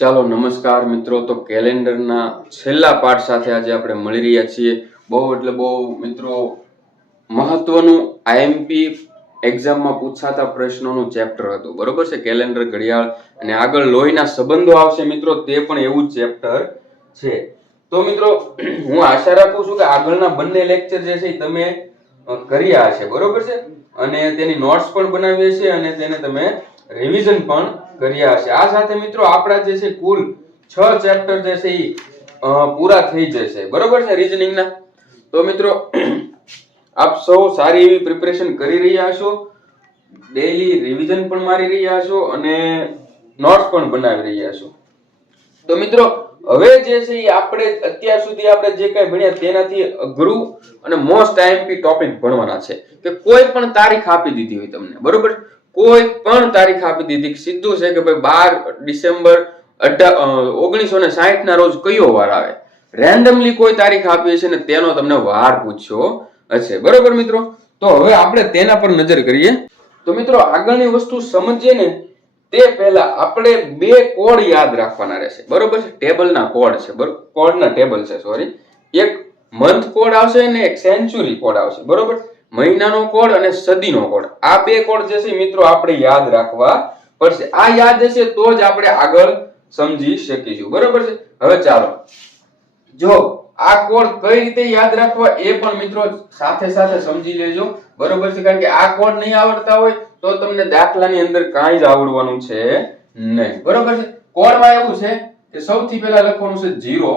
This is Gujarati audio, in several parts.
ચાલો નમસ્કાર મિત્રો, તો કેલેન્ડરના છેલ્લા પાઠ સાથે આજે આપણે મળી રહ્યા છીએ. બહુ એટલે બહુ મિત્રો મહત્વનું આઈએમપી એક્ઝામમાં પૂછાતા પ્રશ્નોનું ચેપ્ટર હતું. બરોબર છે, કેલેન્ડર ઘડિયાળ અને આગળ લોહીના સંબંધો આવશે મિત્રો, તે પણ એવું ચેપ્ટર છે. તો મિત્રો, હું આશા રાખું છું કે આગળના બંને લેક્ચર જે છે તમે કર્યા હશે. બરોબર છે? અને તેની નોટ્સ પણ બનાવી હશે અને તેને તમે રિવિઝન પણ કર્યા હશે. આ સાથે મિત્રો આપણા જે છે કુલ છ ચેપ્ટર જે છે એ પૂરા થઈ જશે. બરોબર છે રિઝનિંગના તો મિત્રો, આપ સૌ સારી એવી પ્રિપેરેશન કરી રહ્યા છો ડેઈલી રિવિઝન પણ મારી રહ્યા છો અને નોટ્સ પણ બનાવી રહ્યા છો તો મિત્રો, હવે જે છે એ આપણે અત્યાર સુધી આપણે જે કઈ ભણ્યા તેનાથી અઘરું અને મોસ્ટ આઈએમપી ટોપિક ભણવાના છે. કે કોઈ પણ તારીખ આપી દીધી હોય તમને. બરોબર? કોઈ પણ તારીખ આપી દીધી. સીધું છે કે ભાઈ બાર ડિસેમ્બર ઓગણીસો ને સાહીઠ ના રોજ કયો વાર આવે? રેન્ડમલી કોઈ તારીખ આપી હશે ને તેનો તમને વાર પૂછ્યો હશે. બરોબર મિત્રો? તો હવે આપણે તેના પર નજર કરીએ. તો મિત્રો, આગળની વસ્તુ સમજીએ ને, તે પહેલા આપણે બે કોડ યાદ રાખવાના રહેશે. બરોબર છે? ટેબલના કોડ છે. બરોબર કોડના ટેબલ છે સોરી એક મંથ કોડ આવશે ને એક સેન્ચુરી કોડ આવશે. બરોબર? મહિનાનો કોડ અને સદીનો કોડ. આ બે કોડ જે છે મિત્રો, આપણે યાદ રાખવા પડશે. આ યાદ હશે તો જ આપણે આગળ સમજી શકીશું. બરોબર છે? હવે ચાલો. જો આ કોડ કઈ રીતે યાદ રાખવા એ પણ મિત્રો સાથે સાથે સમજી લેજો. બરોબર છે? કારણ કે આ કોડ નહીં આવડતા હોય તો તમને દાખલાની અંદર કાંઈ જ આવડવાનું છે નહીં. બરોબર છે? કોડમાં એવું છે કે સૌથી પહેલા લખવાનું છે જીરો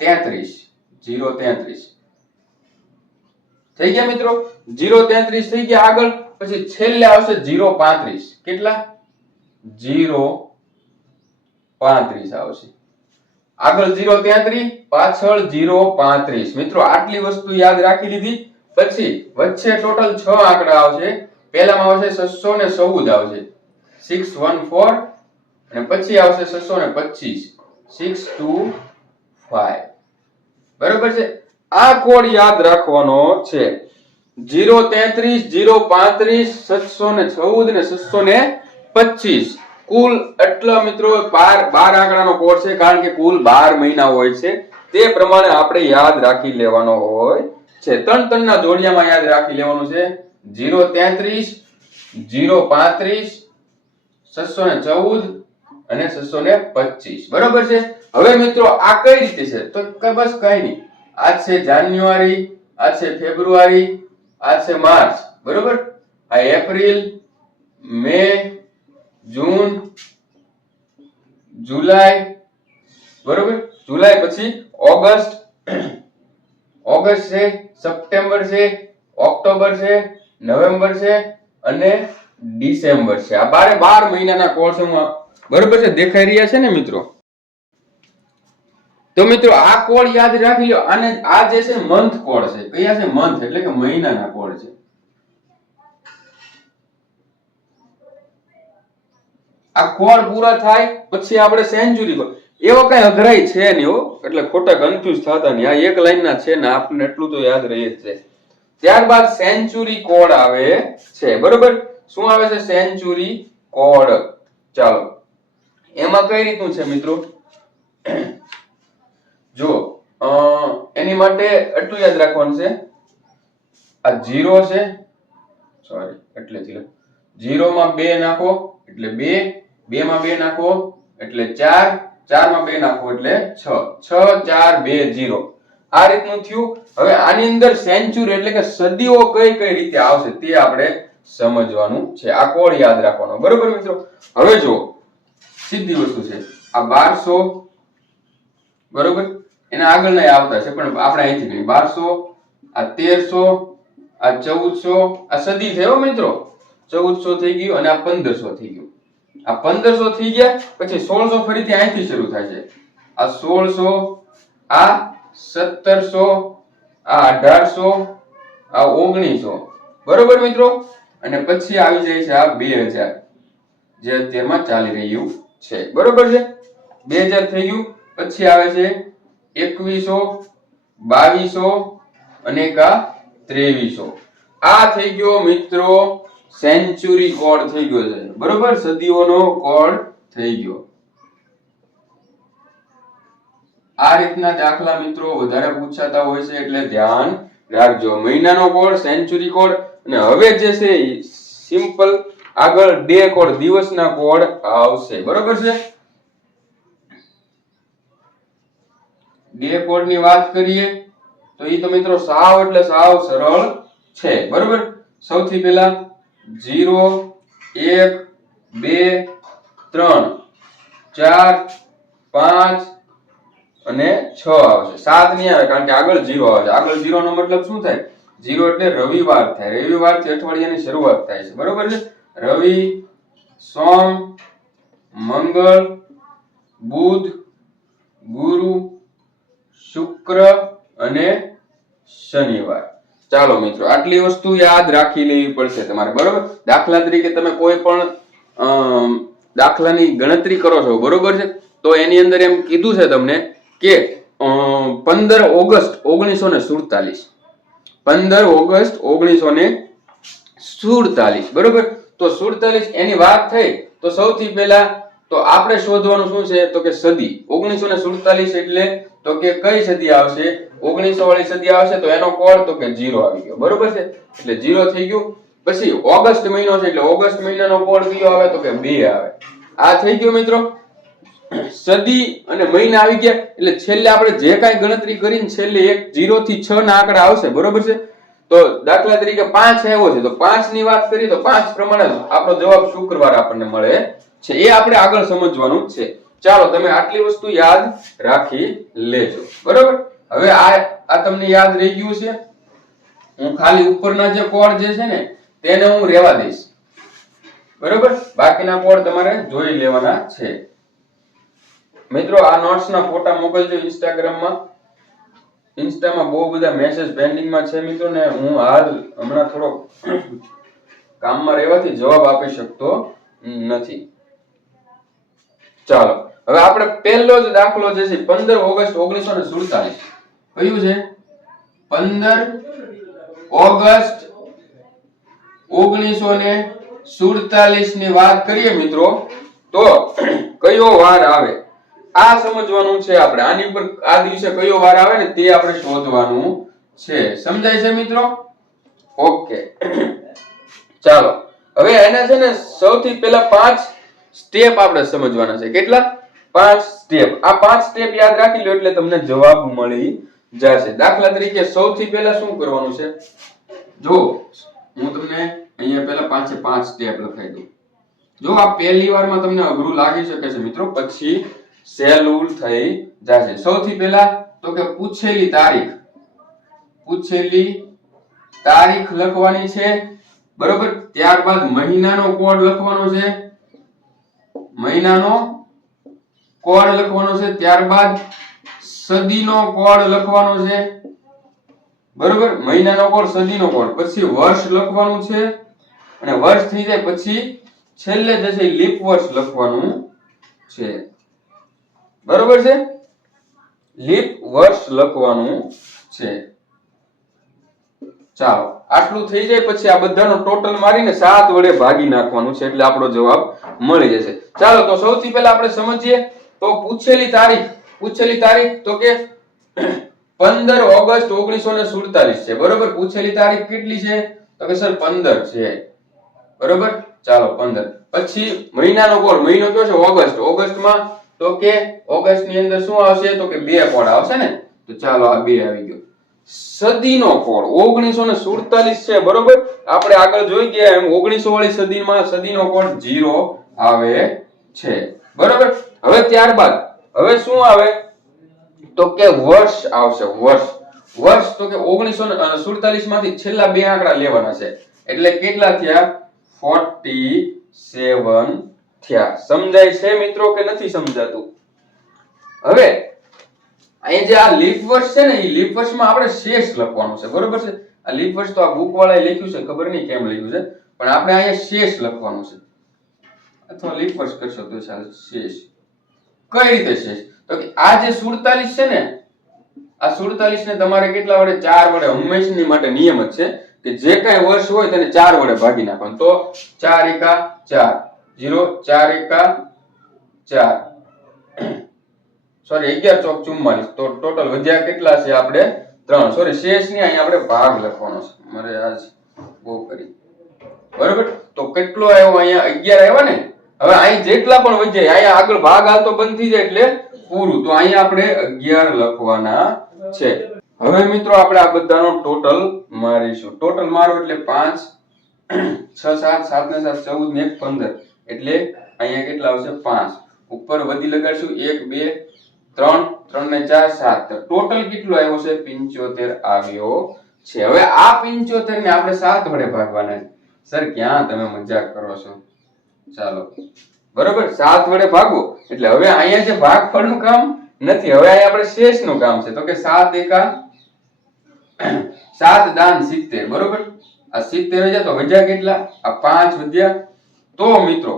તેત્રીસ. જીરો તેત્રીસ. થઈ ગયા મિત્રો? જીરો તેત્રીસ થઈ ગયા આગળ, પછી છેલ્લે આવશે જીરો પાંત્રીસ. કેટલા? જીરો પાંત્રીસ આવશે. આગળ જીરો તેત્રીસ, પાછળ જીરો પાંત્રીસ. મિત્રો, આટલી વસ્તુ યાદ રાખી લીધી. પછી વચ્ચે ટોટલ છ આંકડા આવશે. પહેલામાં આવશે છસો ને ચૌદ આવશે. સિક્સ વન ફોર અને પછી આવશે છસો ને પચીસ. સિક્સ ટુ ફાઈવ બરોબર છે? આ કોડ યાદ રાખવાનો છે. જીરો તેત્રીસ, જીરો પાંત્રીસ સાતસો ને ચૌદ ને સત્સો ને પચીસ. કુલ એટલા મિત્રો બાર બાર આંકડાનો કોડ છે, કારણ કે કુલ બાર મહિના હોય છે. તે પ્રમાણે આપણે યાદ રાખી લેવાનો હોય છે. ત્રણ ત્રણના જોડિયામાં યાદ રાખી લેવાનું છે. જીરો તેત્રીસ, જીરો પાંત્રીસ, છસો ને ચૌદ અને છસો ને પચીસ. બરોબર છે? હવે મિત્રો આ કઈ રીતે છે? તો બસ કઈ નહીં. આ છે જાન્યુઆરી આ છે ફેબ્રુઆરી આ છે માર્ચ, બરોબર? આ એપ્રિલ, મે, જૂન, જુલાઈ, બરોબર? જુલાઈ પછી ઓગસ્ટ ઓગસ્ટ છે, સપ્ટેમ્બર છે, ઓક્ટોબર છે, નવેમ્બર છે અને ડિસેમ્બર છે. આ બારે બાર મહિનાના કોર્સમાં બરોબર છે? દેખાઈ રહ્યા છે ને મિત્રો? તો મિત્રો આ કોડ યાદ રાખી લો અને આ જે છે મંથ કોડ છે. કયા છે મંથ એટલે કે મહિનાના કોડ છે. આ કોડ પૂરા થાય પછી આપણે સેન્ચુરી એવો કઈ અઘરાઈ છે નહીં હો. એટલે ખોટા કન્ફ્યુઝ થતા નહીં. આ એક લાઈન ના છે ને આપણને એટલું તો યાદ રહે જ છે. ત્યારબાદ સેન્ચુરી કોડ આવે છે. બરોબર? શું આવે છે? Century code. ચાલો. એમાં કઈ રીતનું છે મિત્રો? જો એની માટે એટલું યાદ રાખવાનું છે. આ જીરો છે. સોરી એટલે. જીરો માં બે નાખો, એટલે બે. બે માં બે નાખો, એટલે ચાર. ચારમાં બે નાખો, એટલે છ. છ, ચાર, બે, જીરો. આ રીતનું થયું. હવે આની અંદર સેન્ચુરી એટલે કે સદીઓ કઈ કઈ રીતે આવશે તે આપણે સમજવાનું છે. આ કોડ યાદ રાખવાનો? બરોબર મિત્રો? હવે જો સીધી વસ્તુ છે. આ બારસો. બરોબર? એના આગળ ના આવતા છે, પણ આપણે અહીંથી ગણી બારસો, આ તેરસો, આ ચૌદસો, આ સદી થયો મિત્રો. ચૌદસો થઈ ગયું અને આ પંદરસો થઈ ગયું. આ પંદરસો થઈ ગયા, પછી સોળસો ફરીથી અહીંથી શરૂ થાય છે. આ સોળસો, આ સત્તરસો, આ અઢારસો, આ ઓગણીસો. બરોબર મિત્રો? અને પછી આવી જાય છે આ બે હજાર, જે અત્યારમાં ચાલી રહ્યું છે. બરોબર છે? બે હજાર થઈ ગયું, પછી આવે છે એકવીસો, બાવીસો અને કા ત્રેવીસો. આ થઈ ગયો મિત્રો સેન્ચુરી કોડ થઈ ગયો છે. બરોબર? સદીઓનો કોડ થઈ ગયો. આ રીતના દાખલા મિત્રો વધારે પૂછાતા હોય છે એટલે ધ્યાન રાખજો. મહિનાનો કોડ, સેન્ચુરી કોડ અને હવે જે છે સિમ્પલ આગળ ડે કોડ, દિવસના કોડ આવશે. બરોબર છે? ડે કોડની વાત કરીએ, તો એ તો મિત્રો સાવ એટલે સાવ સરળ છે. બરોબર? સૌથી પહેલા 0 1 2 3 4 5 અને છ આવશે સાત નહીં આવે, કારણ કે આગળ જીરો આવે છે. આગળ જીરો નો મતલબ શું થાય? જીરો એટલે રવિવાર થાય. રવિવારથી અઠવાડિયાની શરૂઆત થાય છે. બરોબર છે? રવિ, સોમ, મંગળ, બુધ, ગુરુ શુક્ર અને શનિવાર. ચાલો મિત્રો, આટલી વસ્તુ યાદ રાખી લેવી પડશે તમારે, બરોબર? દાખલા તરીકે તમે કોઈ પણ દાખલાની ગણતરી કરો છો, બરોબર છે? તો એની અંદર એમ કીધું છે તમને કે પંદર ઓગસ્ટ ઓગણીસો ને સુડતાલીસ. પંદર ઓગસ્ટ ઓગણીસો ને સુડતાલીસ, બરોબર? તો સુડતાલીસ એની વાત થઈ, તો સૌથી પહેલા તો આપણે શોધવાનું શું છે? તો કે સદી. ઓગણીસો ને સુડતાલીસ એટલે તો કે કઈ સદી આવશે? ઓગણીસો વાળી સદી આવશે તો એનો કોડ તો કે જીરો આવી ગયો. બરોબર છે? એટલે જીરો થઈ ગયું. પછી ઓગસ્ટ મહિનો છે એટલે ઓગસ્ટ મહિનાનો કોડ કયો આવે? તો કે બે આવે. આ થઈ ગયો મિત્રો. સદી અને મહિના આવી ગયા. એટલે છેલ્લે આપણે જે કાંઈ ગણતરી કરીને છેલ્લે એક જીરો થી છ ના આંકડા આવશે. બરોબર છે? તો દાખલા તરીકે પાંચ આવ્યો છે. તો પાંચની વાત કરીએ તો પાંચ પ્રમાણે આપણો જવાબ શુક્રવાર આપણને મળે છે. એ આપણે આગળ સમજવાનું છે. ચાલો તમે આટલી વસ્તુ યાદ રાખી લેજો. બરોબર? હવે આ આ તમને યાદ રહી ગયું છે? હું ખાલી ઉપરના જે કોડ જે છે ને, તેને હું રેવા દઈશ. બરોબર? બાકીના કોડ તમારે જોઈ લેવાના છે. મિત્રો, આ નોટ્સ ના ફોટા મોકલજો ઇન્સ્ટાગ્રામમાં ઇન્સ્ટામાં બહુ બધા મેસેજ પેન્ડિંગમાં છે મિત્રો, ને હું હાલ હમણાં થોડો કામમાં રહેવાથી જવાબ આપી શકતો નથી. ચાલો. હવે આપણે પહેલો જ દાખલો જે છે, પંદર ઓગસ્ટ ઓગણીસો ને સુડતાલીસ. કયું છે? પંદર ઓગસ્ટ ઓગણીસો ને સુડતાલીસની વાત કરીએ મિત્રો, તો કયો વાર આવે? આ સમજવાનું છે આપણે. આની ઉપર આ દિવસે કયો વાર આવે ને તે આપણે શોધવાનું છે. સમજાય છે મિત્રો? ઓકે ચાલો. હવે એના છે ને સૌથી પહેલા પાંચ સ્ટેપ આપણે સમજવાના છે. કેટલા? પાંચ સ્ટેપ આ પાંચ સ્ટેપ યાદ રાખી લો એટલે તમને જવાબ મળી જશે. દાખલા તરીકે સૌથી પહેલા શું કરવાનું છે? જો હું તમને અહીંયા પહેલા પાંચે પાંચ સ્ટેપ લખાઈ દઉં. જો આ પહેલી વારમાં તમને અઘરું લાગી શકે છે મિત્રો, પછી સહેલું થઈ જશે. સૌથી પહેલા તો કે પૂછેલી તારીખ. પૂછેલી તારીખ લખવાની છે, બરોબર? ત્યારબાદ મહિનાનો કોડ લખવાનો છે. મહિનાનો કોડ લખવાનો છે, ત્યારબાદ સદીનો કોડ લખવાનો છે. બરોબર? મહિનાનો કોડ, સદીનો કોડ. પછી વર્ષ લખવાનું છે અને વર્ષ થઈ જાય પછી છેલ્લે જે છે, લીપ વર્ષ લખવાનું છે. બરોબર છે? લીપ વર્ષ લખવાનું છે. ચાલો, આટલું થઈ જાય પછી આ બધાનો ટોટલ મારીને સાત વડે ભાગી નાખવાનું છે એટલે આપણો જવાબ મળી જશે. ચાલો, તો સૌથી પહેલા આપણે સમજીએ તો પૂછેલી તારીખ પૂછેલી તારીખ તો કે પંદર ઓગસ્ટ ઓગણીસો ને સુડતાલીસ છે. બરોબર? પૂછેલી તારીખ કેટલી છે? તો કે સર પંદર છે. બરોબર? ચાલો, પંદર. પછી મહિનાનો કોડ મહિનો કયો છે? ઓગસ્ટ. ઓગસ્ટમાં તો કે ઓગસ્ટની અંદર શું આવશે? તો કે બે કોડ આવશે ને? તો ચાલો, આ બે આવી ગયો. સદીનો કોડ ઓગણીસો ને સુડતાલીસ છે. બરોબર? આપણે આગળ જોઈ ગયા એમ ઓગણીસો વાળી સદીમાં સદીનો કોડ જીરો આવે છે. બરોબર? હવે ત્યારબાદ, હવે શું આવે? તો કે વર્ષ આવશે, વર્ષ. વર્ષ તો કે ઓગણીસો સુડતાલીસમાંથી છેલ્લા બે આંકડા લેવાના છે. એટલે કેટલા થયા? ફોર્ટી સેવન થયા. સમજાય છે મિત્રો કે નથી સમજાતું? હવે, અહીં જે આ લીપ વર્ષ છે ને, એ લીપ વર્ષમાં આપણે શેષ લખવાનું છે. બરોબર છે? આ લીપ વર્ષ તો આ બુક વાળાએ લખ્યું છે, ખબર નહીં કેમ લખ્યું છે. પણ આપણે અહીંયા શેષ લખવાનું છે. અથવા લીપ વર્ષ કરશો તો ચાલે, શેષ. કઈ રીતે શેષ તો આ જે સુડતાલીસ છે ને, આ સુડતાલીસ ને તમારે કેટલા વડે? ચાર વડે. હંમેશની માટે નિયમ જ છે કે જે કાંઈ વર્ષ હોય તેને ચાર વડે ભાગી નાખવાનું. તો ચાર એકા ચાર. જીરો, ચાર એકા ચાર. સોરી અગિયાર ચોક ચુમ્માલીસ. તો ટોટલ વધ્યા કેટલા છે આપણે? ત્રણ. સોરી શેષની અહીંયા આપણે ભાગ લખવાનો છે. મારે આજ બહુ કરી. બરોબર? તો કેટલો આવ્યો અહીંયા? અગિયાર આવ્યા ને? હવે અહીં જેટલા પણ વધ્યા અહીંયા આગળ ભાગ હાલતો બંધ થઈ જાય એટલે પૂરું. તો અહીંયા આપણે અગિયાર લખવાના છે. હવે મિત્રો આપણે આ બધાનો ટોટલ મારીશું. ટોટલ મારો એટલે પાંચ, છ, સાત સાત ને સાત, ચૌદ ને પંદર. એટલે અહીંયા કેટલા આવશે? પાંચ. ઉપર વધી લગાડશું. એક, બે, ત્રણ ત્રણ ને ચાર, સાત. ટોટલ કેટલો આવ્યો છે? પિંચોતેર આવ્યો છે. હવે આ પિંચોતેર ને આપણે સાત વડે ભાગવાના છે. સર, ક્યાં તમે મજાક કરો છો? ચાલો. બરોબર? સાત વડે ભાગો. એટલે હવે અહીંયા જે ભાગફળનું કામ નથી, હવે અહીંયા આપણે શેષનું કામ છે. તો કે સાત એકા સાત દાન સિત્તેર. બરોબર? આ સિત્તેર હજાર તો વધ્યા કેટલા? આ પાંચ વધ્યા. તો મિત્રો,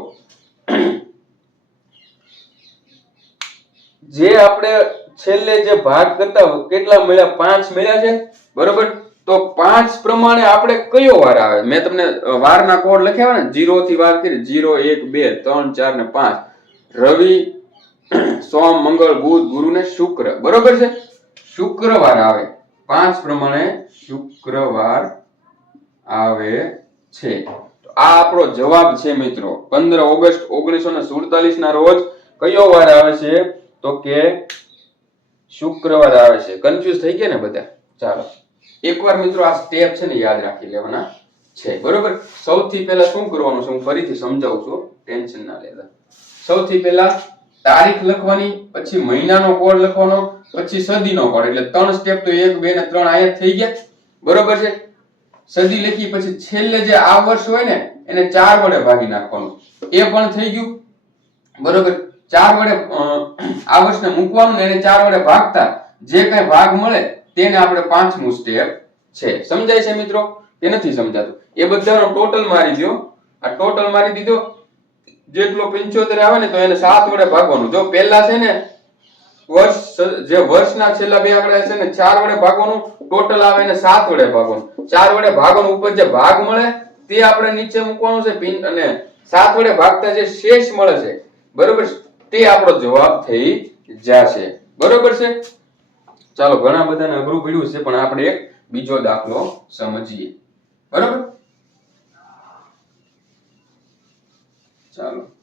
જે આપણે છેલ્લે જે ભાગ કરતા કેટલા મળ્યા? પાંચ મળ્યા છે? બરોબર? તો પાંચ પ્રમાણે આપણે કયો વાર આવે? મેં તમને વારના કોડ લખ્યા ને જીરો થી વાર કરી, જીરો, એક, બે, ત્રણ, ચાર ને પાંચ. રવિ, સોમ, મંગળ, બુધ, ગુરુ ને શુક્ર. બરોબર છે? શુક્રવાર આવે. પાંચ પ્રમાણે શુક્રવાર આવે છે. આ આપણો જવાબ છે મિત્રો. પંદર ઓગસ્ટ ઓગણીસો ને સુડતાલીસ ના રોજ કયો વાર આવે છે? તો કે શુક્રવાર આવે છે. કન્ફ્યુઝ થઈ ગયા ને બધા? ચાલો. એકવાર મિત્રો આ સ્ટેપ છે ને યાદ રાખી લેવાના છે. બરોબર? સૌથી પહેલા શું કરવાનું છે? હું ફરીથી સમજાવું છું. ટેન્શન ના લેતા. સૌથી પહેલા તારીખ લખવાની, પછી મહિનાનો કોડ લખવાનો, પછી સદીનો કોડ એટલે ત્રણ સ્ટેપ તો એક, બે ને ત્રણ આયા થઈ ગયા બરોબર છે? સદી લખી, પછી છેલ્લે જે આ વર્ષ હોય ને, એને ચાર વડે ભાગી નાખવાનું. એ પણ થઈ ગયું. બરોબર? ચાર વડે આ વર્ષને મૂકવાનું ને એને ચાર વડે ભાગતા. જે કઈ ભાગ મળે તેને આપણે પાંચમું સ્ટેપ છે. સમજાય છે મિત્રો? કે નથી સમજાતું. એ બધાનો ટોટલ મારી દો આ ટોટલ મારી દીધો. જેટલો 75 આવે ને તો એને સાત વડે ભાગવાનું. જો પહેલા છે ને વર્ષ, જે વર્ષના છેલ્લા બે આંકડા છે ને, ચાર વડે ભાગવાનું ટોટલ આવે એને સાત વડે ભાગવાનું. ચાર વડે ભાગવાનું ઉપર જે ભાગ મળે, તે આપણે નીચે મૂકવાનું છે, પિન, અને સાત વડે ભાગતા જે શેષ મળે છે, બરોબર તે આપણો જવાબ થઈ જશે. બરોબર છે? ચાલો ઘણા બધાને અઘરું પડ્યું છે પણ આપણે એક બીજો દાખલો સમજીએ. બરોબર? ચાલો.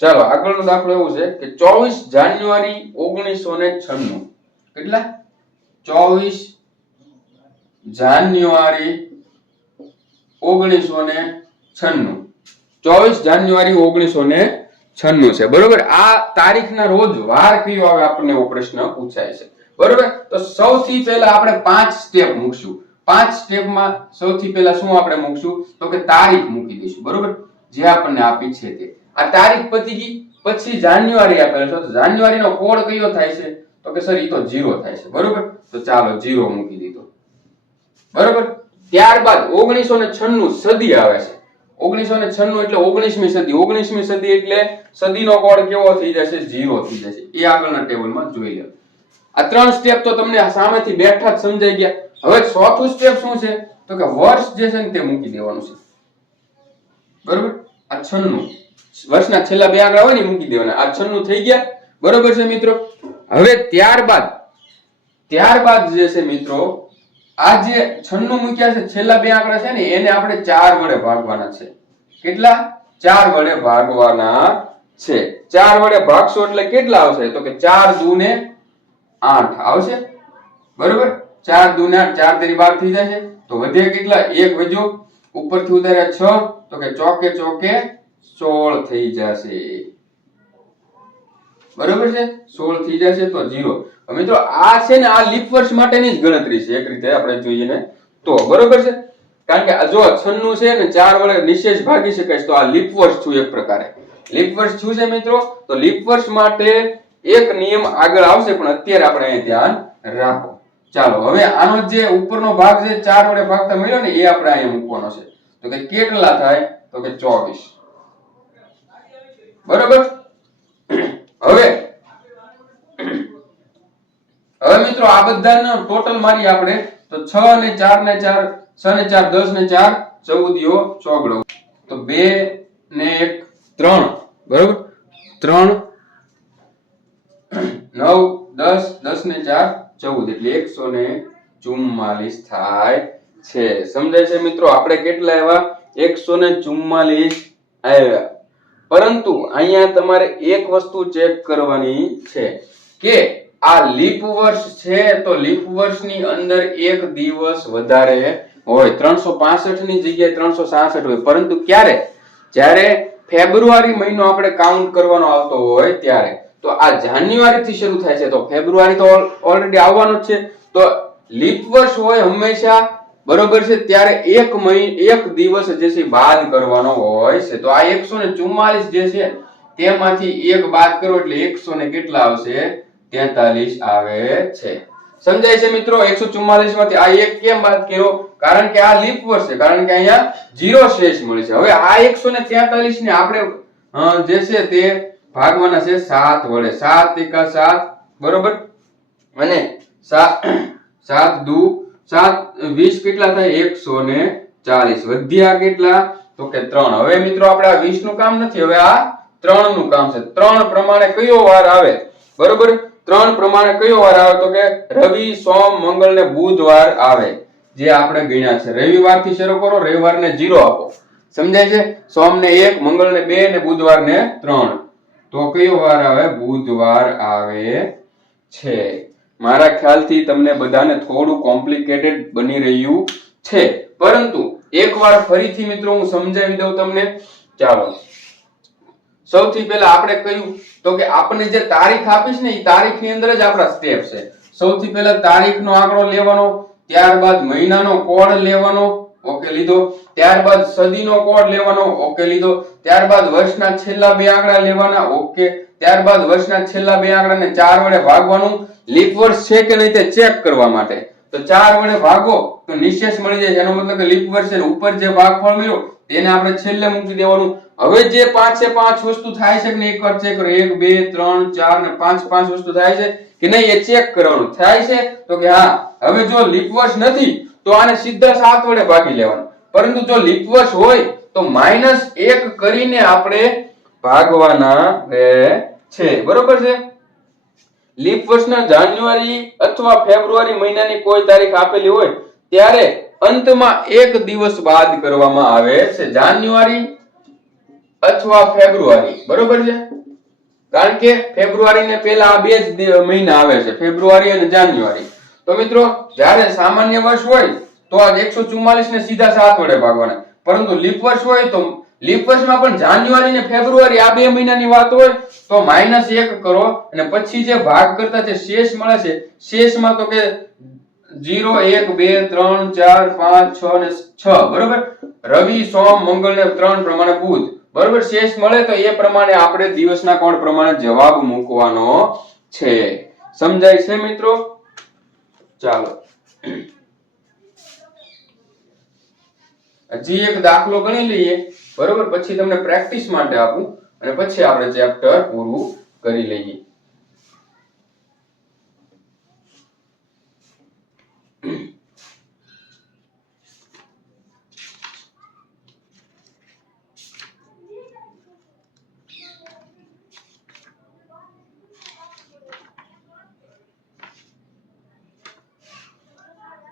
ચાલો, આગળનો દાખલો એવો છે કે ચોવીસ જાન્યુઆરી ઓગણીસો ને છન્નું. કેટલા? ચોવીસ જાન્યુઆરી ઓગણીસો ને છન્નું. ચોવીસ જાન્યુઆરી ઓગણીસો ને છન્નું છે. બરોબર? આ તારીખના રોજ વાર કયો આવે આપણને એવો પ્રશ્ન પૂછાય છે. બરોબર? તો સૌથી પહેલા આપણે પાંચ સ્ટેપ મૂકશું. પાંચ સ્ટેપમાં સૌથી પહેલા શું આપણે મૂકશું? તો કે તારીખ મૂકી દઈશું. બરોબર? જે આપણને આપી છે તે. આ તારીખ પતી ગઈ, પછી જાન્યુઆરી આપેલો છે. તો જાન્યુઆરીનો કોડ કયો થાય છે? તો કે સર એ તો જીરો થાય છે. બરોબર? તો ચાલો, જીરો મૂકી દીધો. બરોબર? ત્યારબાદ ઓગણીસો ને છન્નું સદી આવે છે. ઓગણીસો ને છન્નું એટલે ઓગણીસમી સદી. ઓગણીસમી સદી એટલે સદીનો કોડ કેવો થઈ જશે? જીરો થઈ જશે. એ આગળના ટેબલમાં જોઈ લો. આ ત્રણ સ્ટેપ તો તમને સામેથી બેઠા જ સમજાઈ ગયા. હવે ચોથું સ્ટેપ શું છે? તો કે વર્ષ જે છે ને તે મૂકી દેવાનું છે. બરોબર? આ છન્નું. વર્ષના છેલ્લા બે આંકડા હોય ને મૂકી દેવાના. આ છન્નું થઈ ગયા. બરોબર છે મિત્રો? હવે ત્યારબાદ ત્યારબાદ જે છે મિત્રો, આ જે છન્નું મૂક્યા છે, છેલ્લા બે આંકડા છે ને, એને આપણે ચાર વડે ભાગવાના છે. કેટલા? ચાર વડે ભાગવાના છે. ચાર વડે ભાગશો એટલે કેટલા આવશે? તો કે ચાર દુ ને આઠ. આવશે? બરોબર? ચાર દુ ને આઠ, ચાર તેરી બાર થઈ જાય છે. તો વધે કેટલા? એક વધ્યો. ઉપરથી ઉતાર્યા છ. તો કે ચોકે ચોકે સોળ થઈ જશે. બરોબર છે? સોળ થઈ જશે તો જીરો મિત્રો, આ છે ને આ લીપ વર્ષ માટેની જ ગણતરી છે, એક રીતે આપણે જોઈએ ને તો. બરોબર છે? કારણ કે જો છન્નું છે ને ચાર વડે નિશેષ ભાગી શકાય તો આ લીપ વર્ષ છું એક પ્રકારે. લીપ વર્ષ છું છે મિત્રો? તો લીપ વર્ષ માટે એક નિયમ આગળ આવશે, પણ અત્યારે આપણે ધ્યાન રાખો. ચાલો, હવે આનો જે ઉપરનો ભાગ છે, ચાર વડે ભાગતા મળ્યો ને, એ આપણે અહીંયા મૂકવાનો છે. તો કે કેટલા થાય? તો કે ચોવીસ. બરોબર? હવે હવે મિત્રો આ બધાનો ટોટલ મારી આપણે. તો 6 ને 4 ને ચાર, છ ને 4 10 ને ચાર ચૌદિયો ચોગડો. તો 2 ને એક, ત્રણ. બરોબર? 3 નવ, દસ દસ ને ચાર, ચૌદ. એટલે એકસો ને ચુમ્માલીસ થાય છે. સમજાય છે મિત્રો? આપણે કેટલા આવ્યા? એકસો ને ચુમ્માલીસ આવ્યા. પરંતુ અહીંયા તમારે એક વસ્તુ ચેક કરવાની છે કે આ લીપ વર્ષ છે તો લીપ વર્ષની અંદર એક દિવસ વધારે હોય. ત્રણસો ની જગ્યાએ ત્રણસો હોય. પરંતુ ક્યારે? જ્યારે ફેબ્રુઆરી મહિનો આપણે કાઉન્ટ કરવાનો આવતો હોય ત્યારે. તો આ જાન્યુઆરી થી શરૂ થાય છે. તો ફેબ્રુઆરી તો ઓલરેડી આવવાનો જ છે. તો લીપ વર્ષ હોય હંમેશા બરોબર છે? ત્યારે એક મહિ, એક દિવસ જે છે બાદ કરવાનો હોય છે. તો આ એકસો ને ચુમ્માલીસ જે છે, તેમાંથી એક બાદ કરો એટલે એકસો ને કેટલા આવશે? તેતાલીસ આવે છે. સમજાય છે મિત્રો? એકસો ચુમ્માલીસમાંથી આ એક કેમ બાદ કર્યો? કારણ કે આ લીપ વર્ષ છે. કારણ કે અહીંયા જીરો શેષ મળે છે. હવે આ એકસો ને તેતાલીસ ને આપણે જે છે તે ભાગવાના છે સાત વડે. સાત એકા સાત, બરોબર? અને સાત સાત દુ સાત, વીસ કેટલા થાય? એકસો ને ચાલીસ. વધ્યા કેટલા? તો કે ત્રણ. હવે મિત્રો આપણે આ વીસનું કામ નથી, હવે આ ત્રણનું કામ છે. ત્રણ પ્રમાણે કયો વાર આવે? બરોબર? ત્રણ પ્રમાણે કયો વાર આવે? તો કે રવિ, સોમ, મંગળ ને બુધવાર આવે. જે આપણે ગણ્યા છે. રવિવારથી શરૂ કરો રવિવાર ને જીરો આપો. સમજાય છે? સોમ ને એક મંગળ ને બે ને બુધવાર ને ત્રણ. તો કયો વાર આવે? બુધવાર આવે છે. મારા ખ્યાલથી તમને બધાને થોડું કોમ્પ્લિકેટેડ બની રહ્યું છે. પરંતુ એકવાર ફરીથી મિત્રો હું સમજાવી દઉં તમને. ચાલો. સૌથી પહેલા આપણે કહ્યું તો કે આપણને જે તારીખ આપીશ ને એ તારીખની અંદર જ આપણા સ્ટેપ છે. સૌથી પહેલા તારીખનો આંકડો લેવાનો, ત્યારબાદ મહિનાનો કોડ લેવાનો ઓકે, લીધો. ત્યારબાદ સદીનો કોડ લેવાનો, ઓકે, લીધો. ત્યારબાદ વર્ષના છેલ્લા બે આંકડા લેવાના, ઓકે. ત્યારબાદ વર્ષના છેલ્લા બે આંકડાને ચાર વડે ભાગવાનું. લીપ વર્ષ છે કે નહીં તે ચેક કરવા માટે. તો ચાર વડે ભાગો, તો નિશેષ મળી જાય એનો મતલબ કે લીપ વર્ષે ઉપર જે ભાગફળ મળ્યો, તેને આપણે છેલ્લે મૂકી દેવાનું. હવે જે પાંચે પાંચ વસ્તુ થાય છે કે નહીં, એકવાર ચેક કરો. એક, બે, ત્રણ, ચાર ને પાંચ પાંચ વસ્તુ થાય છે કે નહીં, એ ચેક કરવાનું. થાય છે? તો કે હા. હવે જો લીપ વર્ષ નથી તો આને સીધા સાત વડે ભાગી લેવાનું. પરંતુ જો લીપ વર્ષ હોય, તો માઇનસ એક કરીને આપણે ભાગવાના છે. બરોબર છે? લીપ વર્ષના જાન્યુઆરી અથવા ફેબ્રુઆરી મહિનાની કોઈ તારીખ આપેલી હોય, ત્યારે અંતમાં એક દિવસ બાદ કરવામાં આવે છે. જાન્યુઆરી અથવા ફેબ્રુઆરી. બરોબર છે? કારણ કે ફેબ્રુઆરી ને પહેલા આ બે જ મહિના આવે છે. ફેબ્રુઆરી અને જાન્યુઆરી. તો મિત્રો, જ્યારે સામાન્ય વર્ષ હોય, તો આ એકસો ચુમ્માલીસ ને સીધા સાત વડે ભાગવાના. પરંતુ લીપ વર્ષ હોય તો લીપ વર્ષમાં પણ જાન્યુઆરી ને ફેબ્રુઆરી આ બે મહિનાની વાત હોય, તો માઇનસ કરો અને પછી જે ભાગ કરતા જે શેષ મળે છે, શેષમાં તો કે જીરો, એક, બે, ત્રણ, ચાર, પાંચ, છ ને છ, બરોબર? રવિ, સોમ, મંગળ ને ત્રણ પ્રમાણે બુધ. બરોબર? શેષ મળે તો એ પ્રમાણે આપણે દિવસના કોણ પ્રમાણે જવાબ મૂકવાનો છે. સમજાય છે મિત્રો? ચાલો. હજી એક દાખલો ગણી લઈએ. બરોબર? પછી તમને પ્રેક્ટિસ માટે આપું અને પછી આપણે ચેપ્ટર પૂરું કરી લઈએ.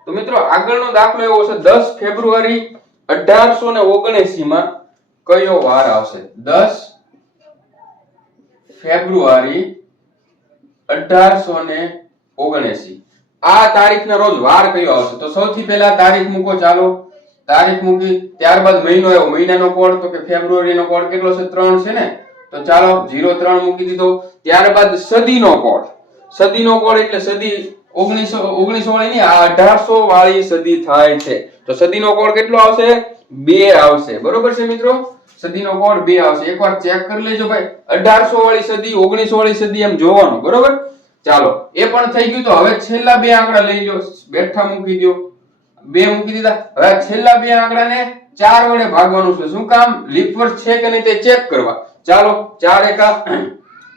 તો મિત્રો, આગળનો દાખલો એવો છે 10 ફેબ્રુઆરી અઢારસો ને ઓગણએસી માં કયો વાર આવશે? 10 ફેબ્રુઆરી અઢારસો ને ઓગણએસી આ તારીખના રોજ વાર કયો આવશે? તો સૌથી પહેલા તારીખ મૂકો, ચાલો. તારીખ મૂકી, ત્યારબાદ મહિનો આવ્યો મહિનાનો કોડ, તો કે ફેબ્રુઆરી નો કોડ કેટલો છે? ત્રણ છે ને? તો ચાલો જીરો ત્રણ મૂકી દીધો. ત્યારબાદ સદીનો કોડ. સદીનો કોડ એટલે સદી ઓગણીસો ઓગણીસો વાળી ની અઢારસો વાળી સદી થાય છે. તો સદીનો કોડ કેટલો આવશે? બે આવશે. બરોબર છે મિત્રો? સદીનો કોડ બે આવશે. એકવાર ચેક કરી લેજો ભાઈ. અઢારસો વાળી સદી, ઓગણીસો વાળી સદી એમ જોવાનું. બરોબર? ચાલો. એ પણ થઈ ગયું તો હવે છેલ્લા બે આંકડા લઈ લો બેઠા મૂકી દો બે મૂકી દીધા. હવે છેલ્લા બે આંકડાને ચાર વડે ભાગવાનું છે. શું કામ? વર્ષ છે કે નહીં તે ચેક કરવા. ચાલો, ચાર એકા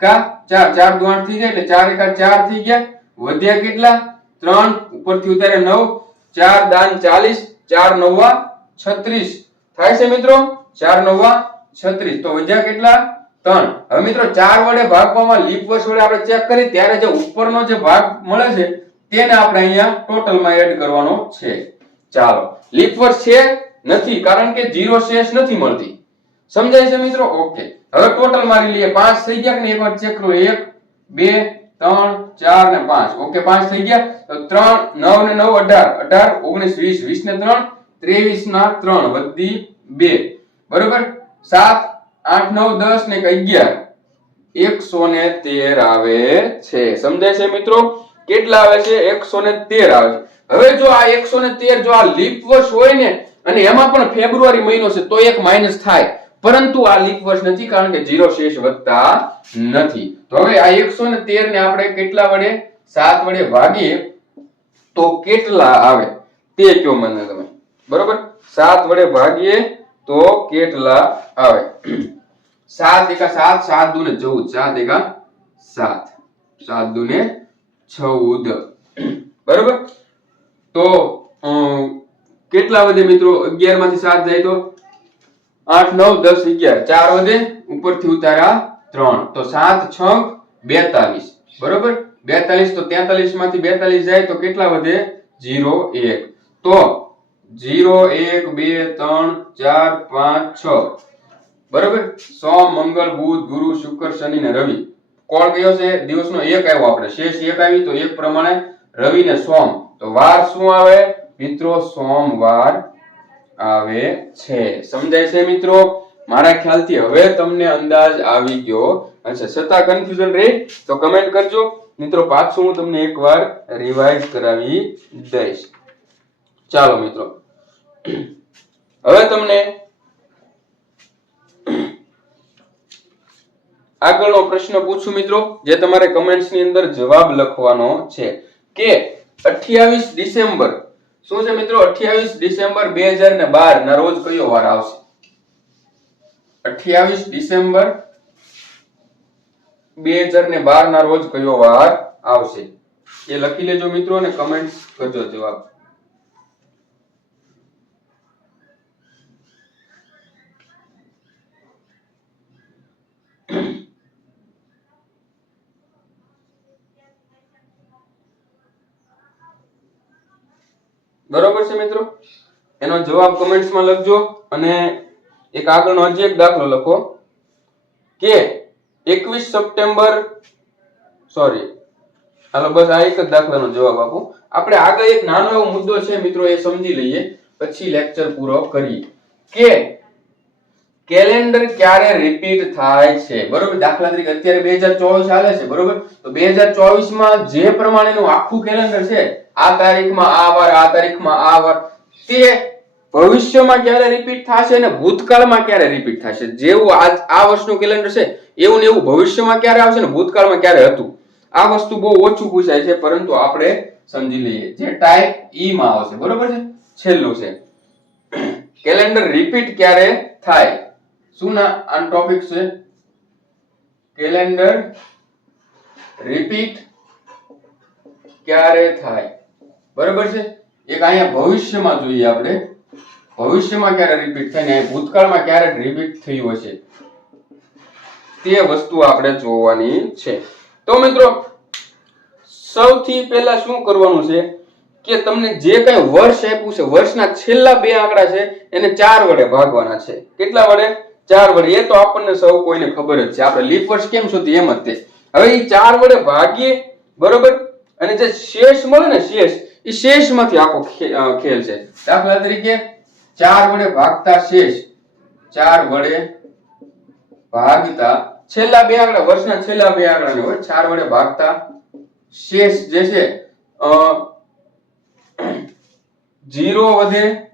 કા? ચાર. ચાર દુ આઠ થઈ જાય એટલે ચાર એકા ચાર થઈ ગયા. વધ્યા કેટલા? ત્રણ. ઉપરથી ઉતાર્યા નવ. ચાર દાન ચાલીસ. ચાર નવા છત્રીસ. થાય છે મિત્રો? ચાર નવા છત્રીસ. તો વધ્યા કેટલા? ત્રણ. હવે મિત્રો, ચાર વડે ભાગવામાં લીપ વર્ષ વડે આપણે ચેક કરી, ત્યારે જે ઉપરનો જે ભાગ મળે છે, તેને આપણે અહીંયા ટોટલમાં એડ કરવાનો છે. ચાલો. લીપ વર્ષ છે નથી, કારણ કે જીરો શેષ નથી મળતી. સમજાય છે મિત્રો? ઓકે. હવે ટોટલ મારી લઈએ. પાંચ થઈ ગયા ને એકવાર ચેક કરો. એક, બે ત્રણ, ચાર ને પાંચ. ઓકે પાંચ થઈ ગયા. તો ત્રણ, નવ ને નવ, અઢાર. અઢાર, ઓગણીસ, વીસ. વીસ ને ત્રણ, ત્રેવીસ ના ત્રણ. વધી બે. બરોબર? સાત, આઠ, નવ, દસ ને અગિયાર. એકસો ને તેર આવે છે. સમજાય છે મિત્રો? કેટલા આવે છે? એકસો ને તેર આવે છે. હવે જો આ એકસો ને તેર જો આ લીપ વર્ષ હોય ને, અને એમાં પણ ફેબ્રુઆરી મહિનો છે, તો એક માઇનસ થાય. પરંતુ આ લીપ વર્ષ નથી, કારણ કે જીરો શેષ વધતા નથી. તો હવે આ એકસો ને આપણે કેટલા વડે? સાત વડે ભાગીએ તો કેટલા આવે? તે કયો મને તમે. બરોબર? સાત વડે ભાગીએ તો કેટલા આવે? સાત એકા સાત સાત દુ ને ચૌદ એકા સાત. સાત દુ ને બરોબર? તો કેટલા વધે મિત્રો? અગિયારમાંથી સાત જાય તો? આઠ, નવ, દસ, અગિયાર. ચાર વધે? ઉપરથી ઉતારા ત્રણ. તો સાત, છ, બેતાલીસ. બરોબર? બેતાલીસ તો તેતાલીસમાંથી બેતાલીસ જાય તો કેટલા વધે? જીરો એક. તો જીરો એક, બે, ત્રણ, ચાર, પાંચ, છ. બરોબર? સોમ, મંગળ, બુધ, ગુરુ, શુક્ર, શનિ ને રવિ. કોણ કયો છે? દિવસનો એક આવ્યો આપણે. શેષ એક આવી તો એક પ્રમાણે રવિ ને સોમ. તો વાર શું આવે? મિત્રો, સોમવાર આવે છે. સમજાય છે મિત્રો? મારા ખ્યાલથી હવે તમને અંદાજ આવી ગયો. હશે છતાં કન્ફ્યુઝન રહે, તો કમેન્ટ કરજો. મિત્રો, પાછું હું તમને એકવાર રિવાઇઝ કરાવી દઈશ. ચાલો મિત્રો. હવે તમને આગળનો પ્રશ્ન પૂછું મિત્રો, જે તમારે કમેન્ટ્સની અંદર જવાબ લખવાનો છે કે 28 ડિસેમ્બર, શું છે મિત્રો? 28 ડિસેમ્બર 2012 ના રોજ કયો વાર આવશે? 28 ડિસેમ્બર 2012 ના રોજ કયો વાર આવશે? એ લખી લેજો મિત્રો અને કમેન્ટ કરજો જવાબ. બરોબર છે મિત્રો? એનો જવાબ કમેન્ટ્સમાં લખજો અને એક આગળનો હજી એક દાખલો લખો. કે એકવીસ સપ્ટેમ્બર સોરી હાલો, બસ આ એક જ દાખલાનો જવાબ આપો. આપણે આગળ એક નાનો એવો મુદ્દો છે, મિત્રો, એ સમજી લઈએ. પછી લેક્ચર પૂરો કરીએ. કે કેલેન્ડર ક્યારે રિપીટ થાય છે? બરોબર? દાખલા તરીકે અત્યારે બે હજાર ચોવીસ ચાલે છે, બરોબર? તો બે હજાર ચોવીસમાં જે પ્રમાણેનું આખું કેલેન્ડર છે, આ તારીખમાં આ વાર, આ તારીખમાં આ વાર, તે ભવિષ્યમાં ક્યારે રિપીટ થશે અને ભૂતકાળમાં ક્યારે રિપીટ થશે? જેવું આ આ વર્ષનું કેલેન્ડર છે, એવું ને એવું ભવિષ્યમાં ક્યારે આવશે ને ભૂતકાળમાં ક્યારે હતું? આ વસ્તુ બહુ ઓછું પૂછાય છે, પરંતુ આપણે સમજી લઈએ. જે ટાઈપ ઈ માં આવશે, બરોબર છે? છેલ્લું છે. કેલેન્ડર રિપીટ ક્યારે થાય? શું ના આ ટોપિક છે? કેલેન્ડર રિપીટ ક્યારે થાય? બરોબર છે? એક અહીંયા ભવિષ્યમાં જોઈએ આપણે. ભવિષ્યમાં ક્યારે રિપીટ થાય ને ભૂતકાળમાં ક્યારે રિપીટ થયું હશે? તે વસ્તુ આપણે જોવાની છે. તો મિત્રો, સૌથી પહેલા શું કરવાનું છે કે તમને જે કઈ વર્ષ આપ્યું છે, વર્ષના છેલ્લા બે આંકડા છે, એને ચાર વડે ભાગવાના છે. કેટલા વડે? ચાર વડે. એ તો આપણને સૌ કોઈને ખબર જ છે. આપણે લીપ વર્ષ કેમ શોધી એમ જ તે. હવે એ ચાર વડે ભાગીએ, બરોબર? અને જે શેષ મળે ને શેષ એ શેષમાંથી આખો ખેલ છે. દાખલા તરીકે ચાર વડે ભાગતા શેષ. ચાર વડે ભાગતા છેલ્લા બે આંકડા વર્ષના છેલ્લા બે આંકડાને હોય, ચાર વડે ભાગતા શેષ જે છે, અ જીરો વધે,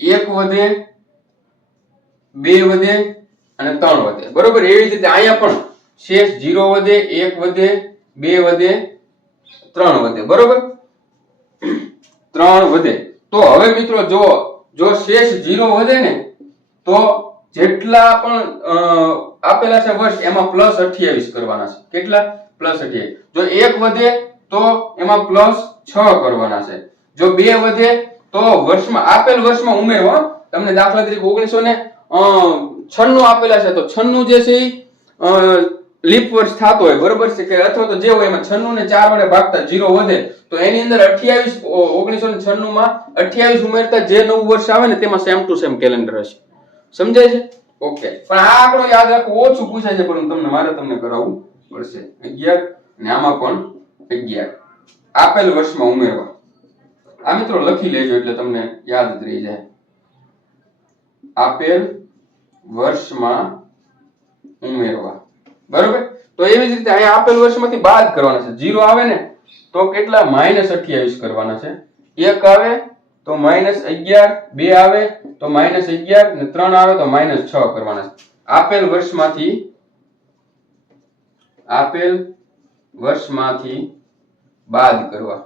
એક વધે, બે વધે અને ત્રણ વધે. બરોબર? એવી રીતે અહીંયા પણ શેષ જીરો વધે, એક વધે, બે વધે, ત્રણ વધે. બરોબર? ત્રણ વધે. તો હવે મિત્રો જો જો શેષ જીરો વધે ને, તો જેટલા પણ આપેલા છે વર્ષ, એમાં પ્લસ અઠ્યાવીસ કરવાના છે. કેટલા? પ્લસ અઠ્યાવીસ. જો એક વધે, તો એમાં પ્લસ છ કરવાના છે. જો બે વધે, તો વર્ષમાં, આપેલ વર્ષમાં ઉમેરો તમને દાખલા તરીકે ઓગણીસો ને છન્નું આપેલા છે, તો છન્નું જે છે એ લીપ વર્ષ થતો હોય, બરોબર છે, કે અથવા તો જે હોય એમાં છન્નું ને ચાર વડે ભાગતા જીરો વધે, તો એની અંદર અઠ્યાવીસ ઓગણીસો ને છન્નું માં અઠ્યાવીસ ઉમેરતા જે નવું વર્ષ આવે ને તેમાં સેમ ટુ સેમ કેલેન્ડર હશે. સમજાય છે? ઓકે પણ આ આંકડો યાદ રાખવો ઓછું પૂછાય છે, પણ તમને, મારે તમને કરાવવું પડશે અગિયાર, ને આમાં પણ અગિયાર. આપેલ વર્ષમાં ઉમેરવા. આ મિત્રો લખી લેજો એટલે તમને યાદ રહી જાય. આપેલ વર્ષમાં ઉમેરવા. બરોબર? તો એવી જ રીતે અહીંયા આપેલ વર્ષમાંથી બાદ કરવાના છે. જીરો આવે ને, તો કેટલા? માઇનસ અઠ્યાવીસ કરવાના છે. એક આવે, તો માઇનસ અગિયાર. બે આવે, તો માઇનસ અગિયાર. ને ત્રણ આવે, તો માઇનસ છ કરવાના છે. આપેલ વર્ષમાંથી આપેલ વર્ષમાંથી બાદ કરવા.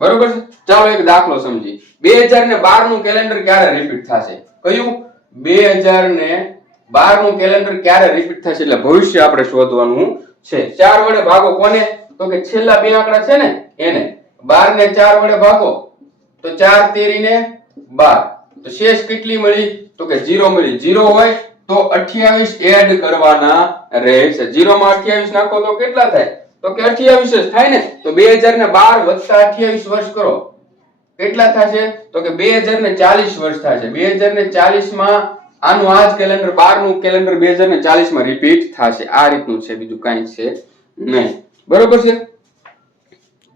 બરોબર છે? ચાલો એક દાખલો સમજી બે હજાર ને બારનું કેલેન્ડર ક્યારે રિપીટ થશે? કયું? બે હજાર ને બારનું કેલેન્ડર ક્યારે રિપીટ થશે એટલે ભવિષ્ય આપણે શોધવાનું છે. ચાર વડે ભાગો કોને? તો કે છેલ્લા બે આંકડા છે ને, એને. બાર ને ચાર વડે ભાગો, તો ચાર તેરી ને બાર. તો શેષ કેટલી મળી? તો કે જીરો મળી. જીરો હોય તો અઠ્યાવીસ એડ કરવાના રહેશે. જીરો માં અઠ્યાવીસ નાખો તો કેટલા થાય? તો કે અઠ્યાવીસ જ થાય ને? તો બે હજાર ને બાર વત્તા અઠ્યાવીસ વર્ષ કરો. કેટલા થશે? તો કે બે હજાર ને ચાલીસ વર્ષ થશે. બે હજાર ને ચાલીસમાં આનું આ જ કેલેન્ડર બારનું કેલેન્ડર બે હજાર ને ચાલીસમાં રિપીટ થશે. આ રીતનું છે, બીજું કાંઈ છે નહીં. બરોબર છે?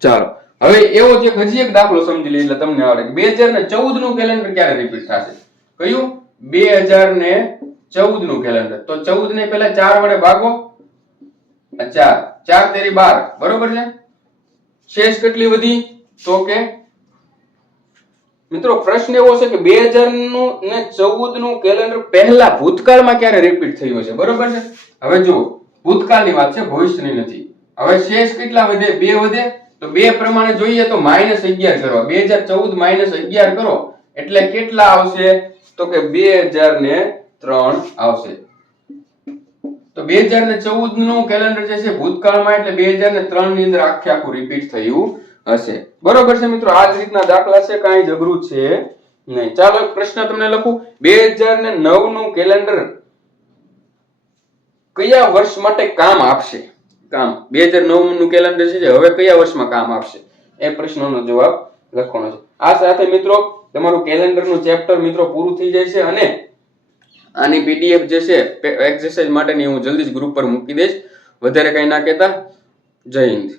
ચાલો. હવે એવો જ એક, હજી એક દાખલો સમજી લઈએ એટલે તમને આવડે. બે હજાર ને ચૌદનું કેલેન્ડર ક્યારે રિપીટ થશે? કયું? બે હજાર ને ચૌદનું કેલેન્ડર તો ચૌદ ને પેલા ચાર વડે ભાગો. ચાર. ચાર તેરી બાર. બરોબર છે? શેષ કેટલી વધી? તો કે મિત્રો, પ્રશ્ન એવો છે કે બે નું ને ચૌદનું કેલેન્ડર પહેલા ભૂતકાળમાં ક્યારે રિપીટ થયું છે બરોબર છે? હવે જુઓ, ભૂતકાળની વાત છે, ભવિષ્યની નથી. હવે શેષ કેટલા વધે? બે વધે? તો બે પ્રમાણે જોઈએ તો માઇનસ અગિયાર કરવા બે હજાર ચૌદ માઇનસ અગિયાર કરો. એટલે કેટલા આવશે? તો કે બે હજાર ને ત્રણ આવશે. તો બે હજાર ને ચૌદનું કેલેન્ડર જે છે ભૂતકાળમાં, એટલે બે હજાર ને ત્રણની અંદર આખે આખું રિપીટ થયું હશે. બરોબર છે મિત્રો, આ જ રીતના દાખલા છે, કાંઈ જ અઘરું છે નહીં. ચાલો પ્રશ્ન તમને લખું. બે હજાર ને નવનું કેલેન્ડર કયા વર્ષ માટે કામ આપશે? કામ. બે હજાર નવનું કેલેન્ડર છે હવે કયા વર્ષમાં કામ આપશે? એ પ્રશ્નનો જવાબ લખવાનો છે. આ સાથે મિત્રો, તમારું કેલેન્ડરનું ચેપ્ટર મિત્રો પૂરું થઈ જાય છે અને આની પીડીએફ જે છે એક્સરસાઇઝ માટેની હું જલ્દી જ ગ્રુપ પર મૂકી દઈશ. વધારે કઈ ના કહેતા. જય હિન્દ.